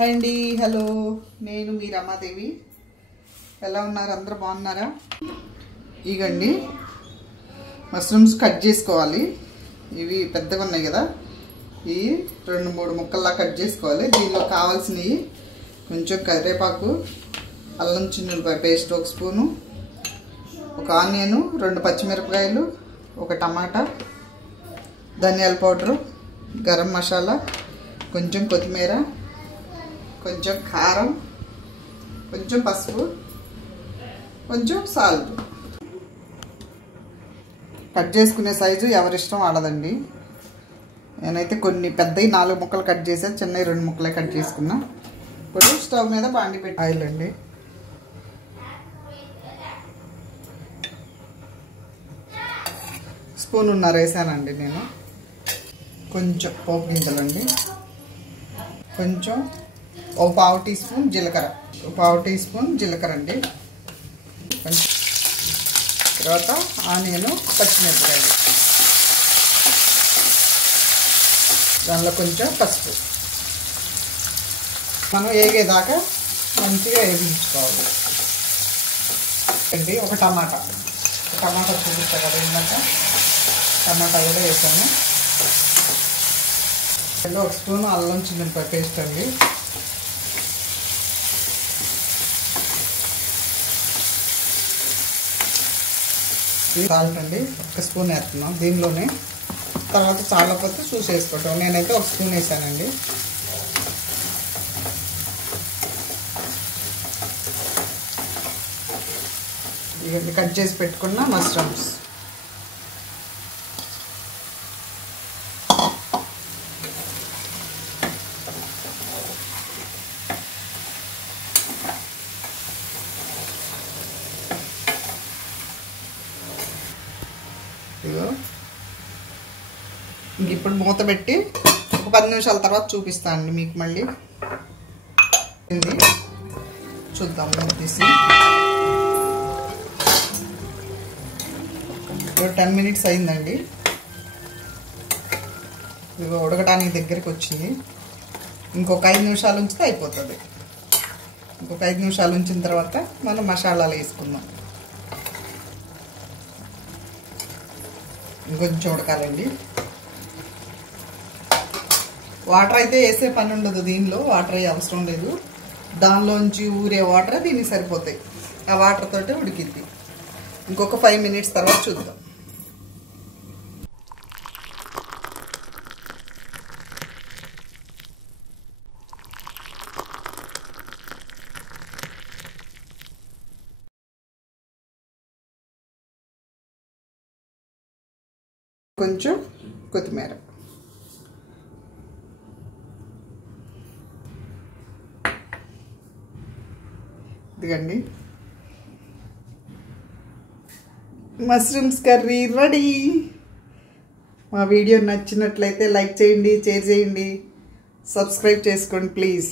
Hi అండి, hello. నేను మీ రమాదేవి. ఎలా ఉన్నారు? అందరూ బాగున్నారా? ఇగండి మష్రూమ్స్ కట్ చేసుకోవాలి. ఇవి పెద్దగా ఉన్నాయి కదా, ఇవి 2-3 ముక్కల్లా కట్ చేసుకోవాలి. దీనిలో కావాల్సినవి కొంచెం కరివేపాకు, అల్లం చిన్నులపాయ పేస్ట్ 1 స్పూను, ఒక ఆనియన్, 2 పచ్చిమిరపకాయలు, ఒక టమాటా, ధనియాల పౌడరు, గరం మసాలా, కొంచెం కొత్తిమీర, కొంచెం కారం, కొంచెం పసుపు, కొంచెం సాల్ట్. కట్ చేసుకునే సైజు ఎవరిష్టం వాళ్ళదండి. నేనైతే కొన్ని పెద్దవి 4 ముక్కలు కట్ చేసాను, చిన్నవి 2 ముక్కలే కట్ చేసుకున్నా. ఇప్పుడు స్టవ్ మీద బాండి పెట్టి ఆయిల్ అండి. స్పూనున్నర వేసానండి నేను. కొంచెం పోపు గింజలండి, కొంచెం 1/2 టీ స్పూన్ జీలకర్ర, 1/2 టీ స్పూన్ జీలకర్ర అండి. తర్వాత ఆనియన్, పచ్చిమిరపకాయలు, దానిలో కొంచెం పసుపు. మనం వేగేదాకా మంచిగా వేగించుకోవాలి అండి. ఒక టమాటా చూపిస్తా కదా ఇందాక, టమాటా కూడా వేసాను. 1 స్పూన్ అల్లం చిన్నులపాయ పేస్ట్ అండి. సాల్ట్ అండి 1 స్పూన్ వేస్తున్నాం దీనిలోనే. తర్వాత చాలకపోతే చూసి వేసుకోవటం. నేనైతే 1 స్పూన్ వేసానండి. ఇవన్నీ కట్ చేసి పెట్టుకున్న మష్రూమ్స్. ఇప్పుడు మూత పెట్టి ఒక 10 నిమిషాల తర్వాత చూపిస్తానండి మీకు. మళ్ళీ చూద్దాం మూత తీసి. 10 మినిట్స్ అయిందండి. ఇవి ఉడకడానికి దగ్గరికి వచ్చింది. ఇంకొక 5 నిమిషాలు ఉంచితే అయిపోతుంది. ఇంకొక 5 నిమిషాలు ఉంచిన తర్వాత మనం మసాలాలు వేసుకుందాం. ఇంకొంచెం ఉడకాలండి. వాటర్ అయితే వేసే పని ఉండదు దీనిలో, వాటర్ అయ్యే అవసరం లేదు. దానిలోంచి ఊరే వాటర్ దీనికి సరిపోతాయి. ఆ వాటర్ తోటే ఉడికిద్ది. ఇంకొక 5 మినిట్స్ తర్వాత చూద్దాం. కొంచెం కొత్తిమీర, ఇదిగండి మష్రూమ్స్ కర్రీ రెడీ. మా వీడియో నచ్చినట్లయితే లైక్ చేయండి, షేర్ చేయండి, సబ్స్క్రైబ్ చేసుకోండి ప్లీజ్.